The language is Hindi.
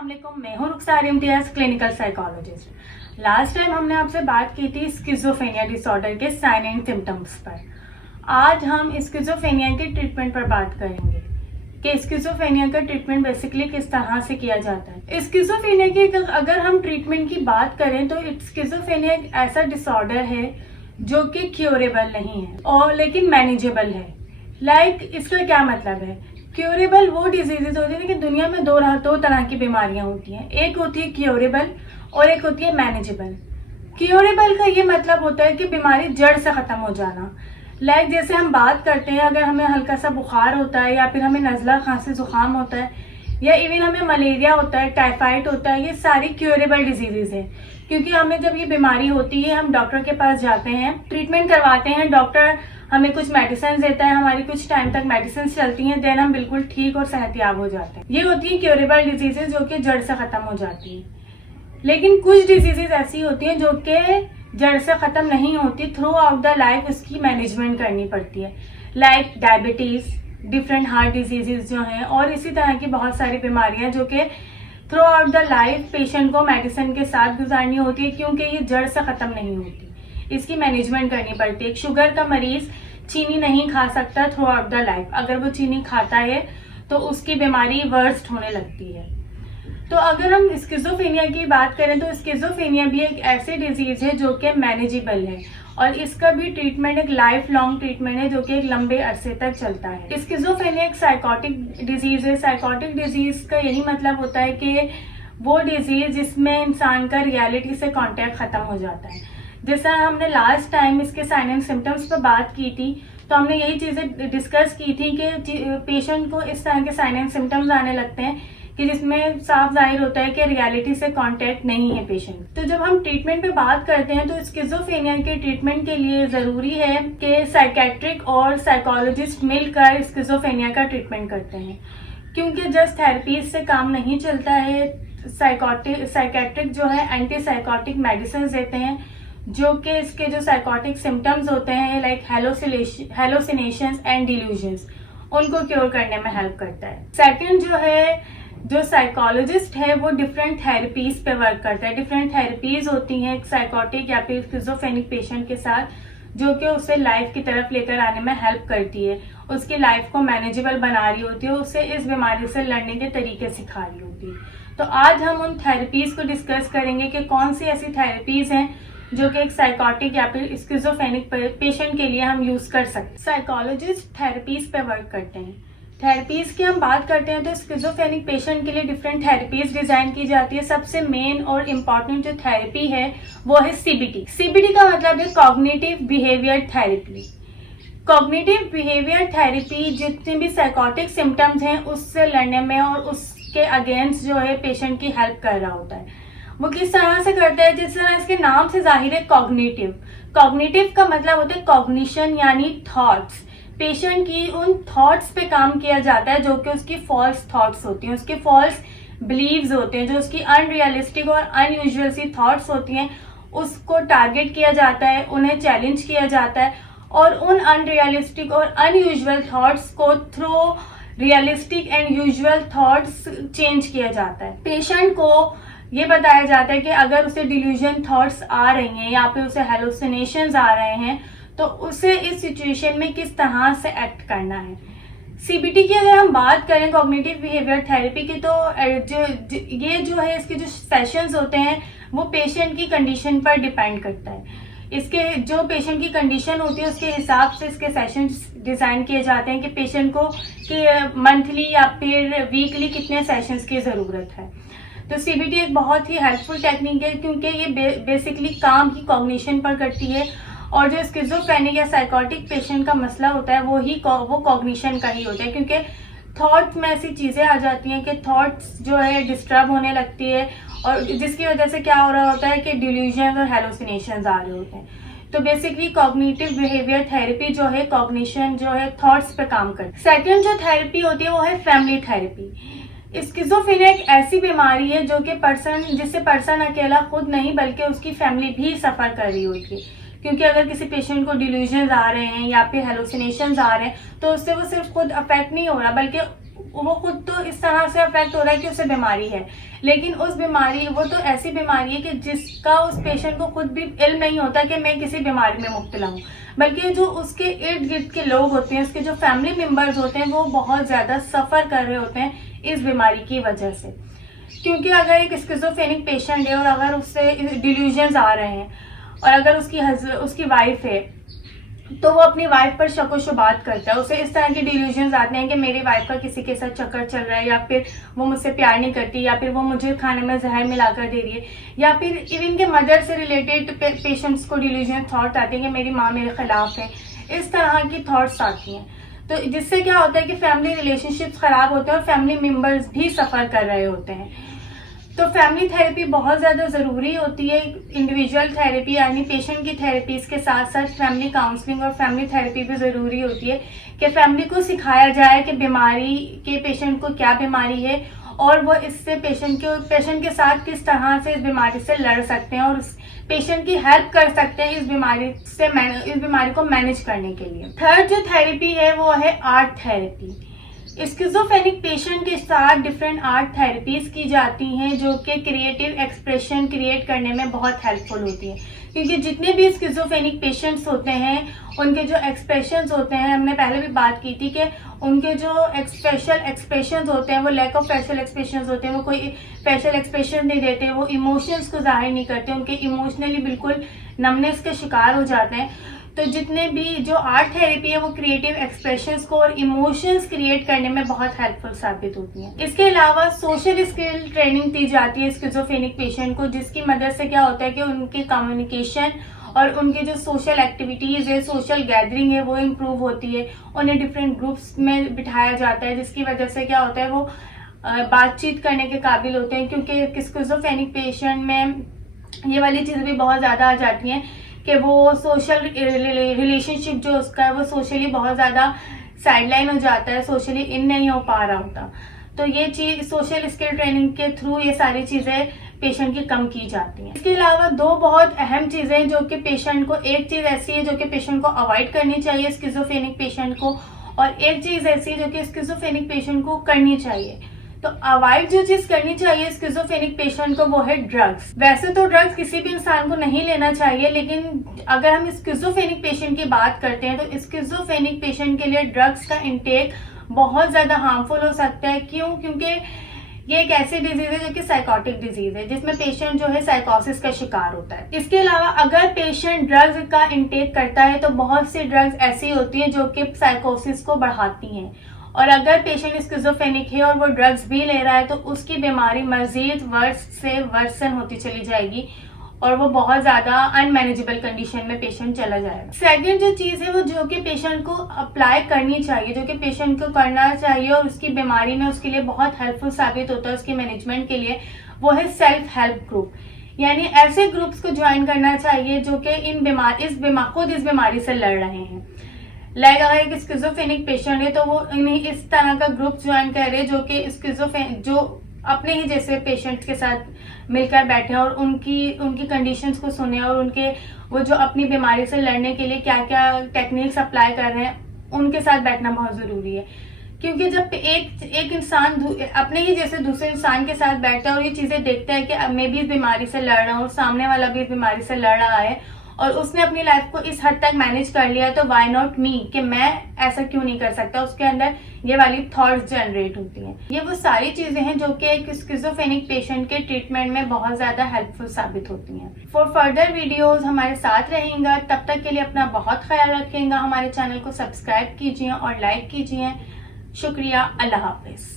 अस्सलाम वालेकुम, मैं हूँ Rukhsar Imtiaz, clinical psychologist. Last time हमने आपसे बात की थी स्किज़ोफ्रेनिया डिसऑर्डर के साइन एंड सिम्टम्स पर। आज हम स्किज़ोफ्रेनिया के ट्रीटमेंट पर बात करेंगे कि स्किज़ोफ्रेनिया का ट्रीटमेंट बेसिकली किस तरह से किया जाता है। स्किज़ोफ्रेनिया की अगर हम ट्रीटमेंट की बात करें तो स्किज़ोफ्रेनिया एक ऐसा डिसऑर्डर है जो कि क्योरेबल नहीं है और लेकिन मैनेजेबल है। इसका क्या मतलब है? क्योरेबल वो डिजीजेज होती है कि दुनिया में दो तरह की बीमारियां होती हैं। एक होती है क्योरेबल और एक होती है मैनेजेबल। क्योरेबल का ये मतलब होता है कि बीमारी जड़ से खत्म हो जाना। जैसे हम बात करते हैं, अगर हमें हल्का सा बुखार होता है या फिर हमें नज़ला, खांसी, जुकाम होता है या इवन हमें मलेरिया होता है, टाइफाइड होता है, ये सारी क्योरेबल डिजीजेज है। क्योंकि हमें जब ये बीमारी होती है हम डॉक्टर के पास जाते हैं, ट्रीटमेंट करवाते हैं, डॉक्टर हमें कुछ मेडिसिन देता है, हमारी कुछ टाइम तक मेडिसिन चलती हैं, देन हम बिल्कुल ठीक और सेहतयाब हो जाते हैं। ये होती है क्योरेबल डिजीजेज जो कि जड़ से खत्म हो जाती है। लेकिन कुछ डिजीजेज ऐसी होती हैं जो कि जड़ से खत्म नहीं होती, थ्रू आउट द लाइफ उसकी मैनेजमेंट करनी पड़ती है। Like diabetes, different heart diseases जो हैं और इसी तरह की बहुत सारी बीमारियां जो कि through out the life patient को मेडिसिन के साथ गुजारनी होती है, क्योंकि ये जड़ से खत्म नहीं होती, इसकी मैनेजमेंट करनी पड़ती है। एक शुगर का मरीज चीनी नहीं खा सकता थ्रू आउट द लाइफ। अगर वो चीनी खाता है तो उसकी बीमारी वर्स्ट होने लगती है। तो अगर हम स्किज़ोफ्रेनिया की बात करें तो स्किज़ोफ्रेनिया भी एक ऐसी डिजीज है जो कि मैनेजेबल है और इसका भी ट्रीटमेंट एक लाइफ लॉन्ग ट्रीटमेंट है जो कि एक लंबे अरसे तक चलता है। स्किज़ोफ्रेनिया एक साइकोटिक डिजीज है। साइकोटिक डिजीज का यही मतलब होता है कि वो डिजीज जिसमें इंसान का रियलिटी से कॉन्टेक्ट खत्म हो जाता है। जैसा हमने लास्ट टाइम इसके साइन एंड सिम्टम्स पर बात की थी तो हमने यही चीजें डिस्कस की थी कि पेशेंट को इस तरह के साइन एंड सिम्टम्स आने लगते हैं कि जिसमें साफ जाहिर होता है कि रियलिटी से कांटेक्ट नहीं है पेशेंट। तो जब हम ट्रीटमेंट पे बात करते हैं तो स्किज़ोफ्रेनिया के ट्रीटमेंट के लिए जरूरी है कि साइकेट्रिक और साइकोलॉजिस्ट मिलकर स्किज़ोफ्रेनिया का ट्रीटमेंट करते हैं, क्योंकि जस्ट थेरेपीज से काम नहीं चलता है। साइकेट्रिक जो है एंटी साइकोटिक मेडिसिन देते हैं जो कि इसके जो साइकोटिक सिम्टम्स होते हैं लाइक हेलोसिनेशंस एंड डिल्यूजन्स, उनको क्योर करने में हेल्प करता है। सेकंड जो है, जो साइकोलॉजिस्ट है वो डिफरेंट थेरेपीज पे वर्क करता है। डिफरेंट थेरेपीज होती हैं एक साइकोटिक या फिर स्किज़ोफ्रेनिक पेशेंट के साथ, जो कि उसे लाइफ की तरफ लेकर आने में हेल्प करती है, उसकी लाइफ को मैनेजेबल बना रही होती है, उसे इस बीमारी से लड़ने के तरीके सिखा रही होती है। तो आज हम उन थेरेपीज को डिस्कस करेंगे कि कौन सी ऐसी थेरेपीज हैं जो कि एक साइकोटिक या फिर स्किज़ोफ्रेनिक पेशेंट के लिए हम यूज कर सकते हैं। साइकोलॉजिस्ट थेरेपीज पे वर्क करते हैं। थेरेपीज की हम बात करते हैं तो स्किज़ोफ्रेनिक पेशेंट के लिए डिफरेंट थेरेपीज डिजाइन की जाती है। सबसे मेन और इम्पॉर्टेंट जो थेरेपी है वो है सीबीटी। सीबीटी का मतलब है cognitive behaviour therapy. Cognitive behaviour therapy जितने भी साइकोटिक सिम्टम्स हैं उससे लड़ने में और उसके अगेंस्ट जो है पेशेंट की हेल्प कर रहा होता है। वो किस तरह से करता है? जिस तरह इसके नाम से जाहिर है, कॉग्निटिव। कॉग्निटिव का मतलब होता है कॉग्निशन यानी थॉट्स। पेशेंट की उन थॉट्स पे काम किया जाता है जो कि उसकी फॉल्स थॉट्स होती हैं, उसके फॉल्स बिलीव्स होते हैं, जो उसकी अनरियलिस्टिक और अनयूजुअल सी थॉट्स होती हैं, उसको टारगेट किया जाता है, उन्हें चैलेंज किया जाता है और उन अनरियलिस्टिक और अनयूजुअल थॉट्स को through realistic and usual thoughts change किया जाता है। पेशेंट को ये बताया जाता है कि अगर उसे डिल्यूजन थॉट्स आ रही हैं या फिर उसे हेलुसिनेशंस आ रहे हैं तो उसे इस सिचुएशन में किस तरह से एक्ट करना है। सीबीटी की अगर हम बात करें कॉग्निटिव बिहेवियर थेरेपी की, तो ये जो है इसके जो सेशंस होते हैं वो पेशेंट की कंडीशन पर डिपेंड करता है। इसके जो पेशेंट की कंडीशन होती है उसके हिसाब से इसके सेशंस डिजाइन किए जाते हैं कि पेशेंट को कि मंथली या फिर वीकली कितने सेशंस की जरूरत है। तो सीबीटी एक बहुत ही हेल्पफुल टेक्निक है क्योंकि ये बेसिकली काम की कॉग्निशन पर करती है और जो स्किज़ोफ्रेनिक या साइकोटिक पेशेंट का मसला होता है वो कॉग्निशन का ही होता है, क्योंकि थॉट्स में ऐसी चीज़ें आ जाती हैं कि थॉट्स जो है डिस्टर्ब होने लगती है और जिसकी वजह से क्या हो रहा होता है कि डिल्यूजन और हेलुसिनेशंस आ रहे होते हैं। तो बेसिकली कॉग्निटिव बिहेवियर थेरेपी जो है कॉग्निशन जो है थॉट्स पे काम करती है। सेकेंड जो थेरेपी होती है वो है फैमिली थेरेपी। स्किज़ोफ्रेनिया एक ऐसी बीमारी है जो कि जिससे पर्सन अकेला खुद नहीं बल्कि उसकी फैमिली भी सफर कर रही होती है, क्योंकि अगर किसी पेशेंट को डिल्यूजन्स आ रहे हैं या फिर हेलुसिनेशंस आ रहे हैं तो उससे वो सिर्फ खुद अफेक्ट नहीं हो रहा बल्कि वो खुद तो इस तरह से अफेक्ट हो रहा है कि उसे बीमारी है, लेकिन उस बीमारी, वो तो ऐसी बीमारी है कि जिसका उस पेशेंट को खुद भी इल्म नहीं होता कि मैं किसी बीमारी में मुब्तला हूँ, बल्कि जो उसके इर्द गिर्द के लोग होते हैं, उसके जो फैमिली मेम्बर्स होते हैं, वो बहुत ज़्यादा सफ़र कर रहे होते हैं इस बीमारी की वजह से। क्योंकि अगर एक स्किज़ोफ्रेनिक पेशेंट है और अगर उससे डिल्यूजन्स आ रहे हैं और अगर उसकी वाइफ है, तो वो अपनी वाइफ पर शक व शुबात करता है। उसे इस तरह के डिल्यूजन्स आते हैं कि मेरी वाइफ का किसी के साथ चक्कर चल रहा है, या फिर वो मुझसे प्यार नहीं करती, या फिर वो मुझे खाने में जहर मिलाकर दे रही है, या फिर इवन के मदर से रिलेटेड पेशेंट्स को डिल्यूजन थॉट्स आते हैं कि मेरी माँ मेरे खिलाफ है। इस तरह की थॉट्स आती हैं, तो जिससे क्या होता है कि फैमिली रिलेशनशिप्स खराब होते हैं और फैमिली मेम्बर्स भी सफ़र कर रहे होते हैं। तो फैमिली थेरेपी बहुत ज़्यादा ज़रूरी होती है। इंडिविजुअल थेरेपी यानी पेशेंट की थेरेपीज के साथ साथ फैमिली काउंसलिंग और फैमिली थेरेपी भी ज़रूरी होती है कि फैमिली को सिखाया जाए कि बीमारी के पेशेंट को क्या बीमारी है और वो इससे पेशेंट के साथ किस तरह से इस बीमारी से लड़ सकते हैं और उस पेशेंट की हेल्प कर सकते हैं इस बीमारी को मैनेज करने के लिए। थर्ड जो थेरेपी है वो है आर्ट थेरेपी। स्किज़ोफ्रेनिक पेशेंट के साथ डिफरेंट आर्ट थेरेपीज की जाती हैं जो कि क्रिएटिव एक्सप्रेशन क्रिएट करने में बहुत हेल्पफुल होती है, क्योंकि जितने भी स्किज़ोफ्रेनिक पेशेंट्स होते हैं उनके जो एक्सप्रेशंस होते हैं, हमने पहले भी बात की थी कि उनके जो फेशियल एक्सप्रेशंस होते हैं वो लैक ऑफ फेशियल एक्सप्रेशंस होते हैं, वो कोई फेशियल एक्सप्रेशन नहीं देते, वो इमोशंस को जाहिर नहीं करते, उनके इमोशनली बिल्कुल नमनेस के शिकार हो जाते हैं। तो जितने भी जो आर्ट थेरेपी है वो क्रिएटिव एक्सप्रेशंस को और इमोशंस क्रिएट करने में बहुत हेल्पफुल साबित होती हैं। इसके अलावा सोशल स्किल ट्रेनिंग दी जाती है स्किज़ोफ्रेनिक पेशेंट को, जिसकी मदद से क्या होता है कि उनकी कम्युनिकेशन और उनके जो सोशल एक्टिविटीज़ है, सोशल गैदरिंग है, वो इम्प्रूव होती है। उन्हें डिफरेंट ग्रुप्स में बिठाया जाता है, जिसकी वजह से क्या होता है वो बातचीत करने के काबिल होते हैं, क्योंकि स्किज़ोफ्रेनिक पेशेंट में ये वाली चीज़ भी बहुत ज़्यादा आ जाती हैं कि वो सोशल रिलेशनशिप जो उसका है वो सोशली बहुत ज़्यादा साइडलाइन हो जाता है, सोशली इन नहीं हो पा रहा होता। तो ये चीज़ सोशल स्किल ट्रेनिंग के थ्रू ये सारी चीज़ें पेशेंट की कम की जाती हैं। इसके अलावा दो बहुत अहम चीज़ें हैं जो कि पेशेंट को, एक चीज़ ऐसी है जो कि पेशेंट को अवॉइड करनी चाहिए स्किज़ोफ्रेनिक पेशेंट को, और एक चीज़ ऐसी है जो कि स्किज़ोफ्रेनिक पेशेंट को करनी चाहिए। तो अवॉइड जो चीज करनी चाहिए स्किज़ोफ्रेनिक पेशेंट को वो है ड्रग्स। वैसे तो ड्रग्स किसी भी इंसान को नहीं लेना चाहिए, लेकिन अगर हम स्किज़ोफ्रेनिक पेशेंट की बात करते हैं तो स्किज़ोफ्रेनिक पेशेंट के लिए ड्रग्स का इंटेक बहुत ज्यादा हार्मफुल हो सकता है। क्यों? क्योंकि ये एक ऐसी डिजीज है जो कि साइकोटिक डिजीज है, जिसमें पेशेंट जो है साइकोसिस का शिकार होता है। इसके अलावा अगर पेशेंट ड्रग्स का इंटेक करता है तो बहुत सी ड्रग्स ऐसी होती है जो कि साइकोसिस को बढ़ाती हैं, और अगर पेशेंट स्किज़ोफ्रेनिक है और वो ड्रग्स भी ले रहा है तो उसकी बीमारी मजीद वर्स से वर्सन होती चली जाएगी और वो बहुत ज़्यादा अनमैनेजेबल कंडीशन में पेशेंट चला जाएगा। सेकंड जो चीज़ है वो जो कि पेशेंट को अप्लाई करनी चाहिए, जो कि पेशेंट को करना चाहिए और उसकी बीमारी में उसके लिए बहुत हेल्पफुल साबित होता है उसकी मैनेजमेंट के लिए, वो है सेल्फ हेल्प ग्रुप। यानी ऐसे ग्रुप्स को ज्वाइन करना चाहिए जो कि खुद इस बीमारी से लड़ रहे हैं। लाइक अगर एक स्किज़ोफ्रेनिक पेशेंट है तो वो इस तरह का ग्रुप ज्वाइन करे जो कि जो अपने ही जैसे पेशेंट्स के साथ मिलकर बैठे और उनकी कंडीशंस को सुने और वो जो अपनी बीमारी से लड़ने के लिए क्या क्या टेक्निक्स अप्लाई कर रहे हैं उनके साथ बैठना बहुत ज़रूरी है। क्योंकि जब एक इंसान अपने ही जैसे दूसरे इंसान के साथ बैठता है और ये चीज़ें देखता है कि मैं भी इस बीमारी से लड़ रहा हूँ और सामने वाला भी इस बीमारी से लड़ रहा है और उसने अपनी लाइफ को इस हद तक मैनेज कर लिया, तो व्हाई नॉट मी, कि मैं ऐसा क्यों नहीं कर सकता। उसके अंदर ये वाली थॉट्स जनरेट होती हैं। ये वो सारी चीजें हैं जो कि एक स्किज़ोफ्रेनिक पेशेंट के ट्रीटमेंट में बहुत ज्यादा हेल्पफुल साबित होती हैं। फॉर फर्दर वीडियोस हमारे साथ रहेंगे। तब तक के लिए अपना बहुत ख्याल रखेंगे। हमारे चैनल को सब्सक्राइब कीजिए और लाइक कीजिए। शुक्रिया। अल्लाह हाफिज।